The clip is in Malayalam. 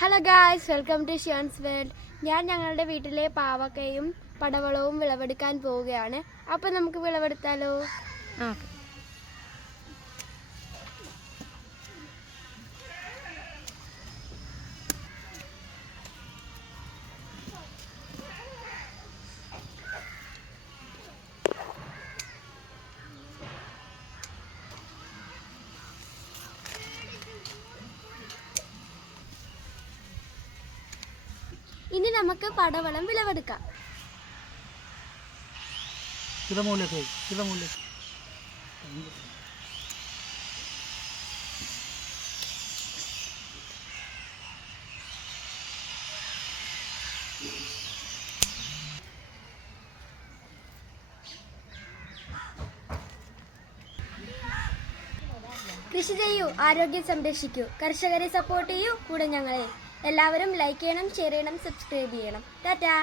Hello guys, welcome to Shiyan's world. ഞാൻ ഞങ്ങളുടെ വീട്ടിലെ പാവക്കയും പടവളവും വിളവെടുക്കാൻ പോവുകയാണ്. അപ്പോൾ നമുക്ക് വിളവെടുത്താലോ? ഇനി നമുക്ക് പടവളം വിളവെടുക്കാം. കൃഷി ചെയ്യൂ, ആരോഗ്യം സംരക്ഷിക്കൂ, കർഷകരെ സപ്പോർട്ട് ചെയ്യൂ, കൂടെ ഞങ്ങളെ. എല്ലാവരും ലൈക്ക് ചെയ്യണം, ഷെയർ ചെയ്യണം, സബ്സ്ക്രൈബ് ചെയ്യണം. ടാറ്റാ.